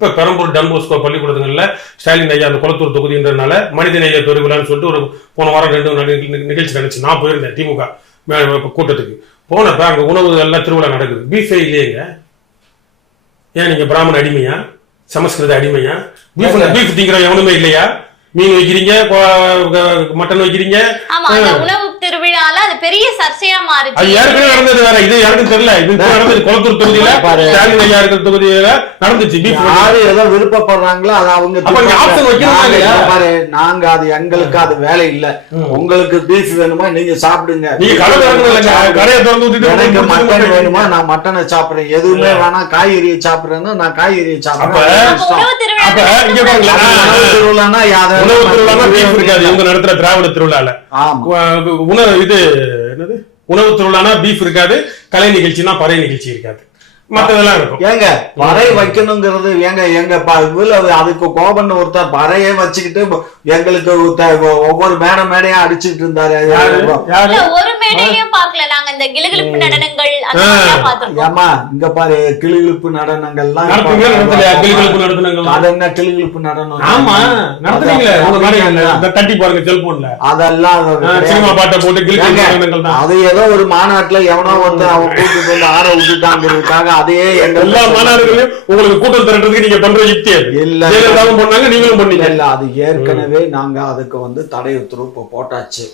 இப்ப பெரம்பூர் டன்போஸ்கோ பள்ளிக்கூடங்கள்ல ஸ்டாலின் ஐயா அந்த குளத்தூர் தொகுதின்றதுனால மனித நேய பெருவிழான்னு சொல்லிட்டு ஒரு போன வாரம் ரெண்டு நிகழ்ச்சி நடந்துச்சு. நான் போயிருந்தேன் திமுக கூட்டத்துக்கு. போனப்ப அங்க உணவு எல்லாம் திருவிழா நடக்குது. பீஃபே இல்லையேங்க ஏன் நீங்க பிராமண அடிமையா? சமஸ்கிருத அடிமையா? பீஃப் பீஃப் திங்கிற எவனுமே இல்லையா? மீன் வைக்கிறீங்க மட்டன் வைக்கிறீங்க. திருவிழால அது பெரிய சர்ச்சையா அது மாறுச்சு ஏற்கனவே நடந்தது வேற. இது எனக்கு தெரியல. இது இப்ப நடந்தது குளத்தூர் தொகுதியில. ஸ்டாலின் ஐயா இருக்கிற தொகுதியில நடந்துச்சு. பீஃப் யாரு ஏதோ விருப்பப்படுறாங்களோ அது அவங்க அப்ப இல்லையா? பாரு நாங்க அது எங்களுக்கு அது வேலை இல்ல. உங்களுக்கு பீஃப் வேணுமா நீங்க சாப்பிடுங்க. நீங்க கடை திறந்து கடையை திறந்து விட்டுட்டு எனக்கு மட்டன் வேணுமா நான் மட்டனை சாப்பிடுறேன். எதுவுமே வேணாம் காய்கறியை சாப்பிடுறேன்னா நான் காய்கறியை அப்ப- சாப்பிடுறேன் அப்ப உணவு அப்ப இங்க திருவிழா பாருங்களேன் உணவு திருவிழான்னா யாரும் உணவு திருவிழா பீஃப் இருக்காது இவங்க நடத்துற திராவிட திருவிழால உணவு இது என்னது? உணவு திருவிழானா பீஃப் இருக்காது கலை நிகழ்ச்சினா பறை நிகழ்ச்சி இருக்காது. மத்ததெல்லாம் இருக்கும். ஏங்க பறை வைக்கணுங்கிறது ஏங்க எங்க இதுல அதுக்கு கோபன் ஒருத்தர் பறையே வச்சுக்கிட்டு எங்களுக்கு ஒவ்வொரு மேடை மேடையா அடிச்சுட்டு இருந்தாரு. யாரு? யாரு? இல்ல ஒரு மேடையிலயும் பார்க்கல. நாங்க இந்த கிளுகிளுப்பு நடனங்கள் ஏமா இங்க பாரு கிளுகிழுப்பு நடனங்கள்லாம் நடத்துவீங்களா என்ன கிளுகிழுப்பு நடனம்? ஆமா நடத்துறீங்களே தட்டி பாருங்க செல்போன்ல அதெல்லாம். சினிமா பாட்டை போட்டு அது ஏதோ ஒரு மாநாட்டுல எவனோ வந்து அவன் கூட்டிட்டு வந்து ஆற விட்டுட்டாங்கிறதுக்காக அதையே எங்க எல்லா மாநாடுகளையும் உங்களுக்கு கூட்டம் திரட்டுறதுக்கு நீங்க பண்ற யுக்தி இல்ல. பண்ணாங்க நீங்களும் பண்ணீங்க. இல்ல அது ஏற்கனவே நாங்க அதுக்கு வந்து தடை உத்தரவு போட்டாச்சு.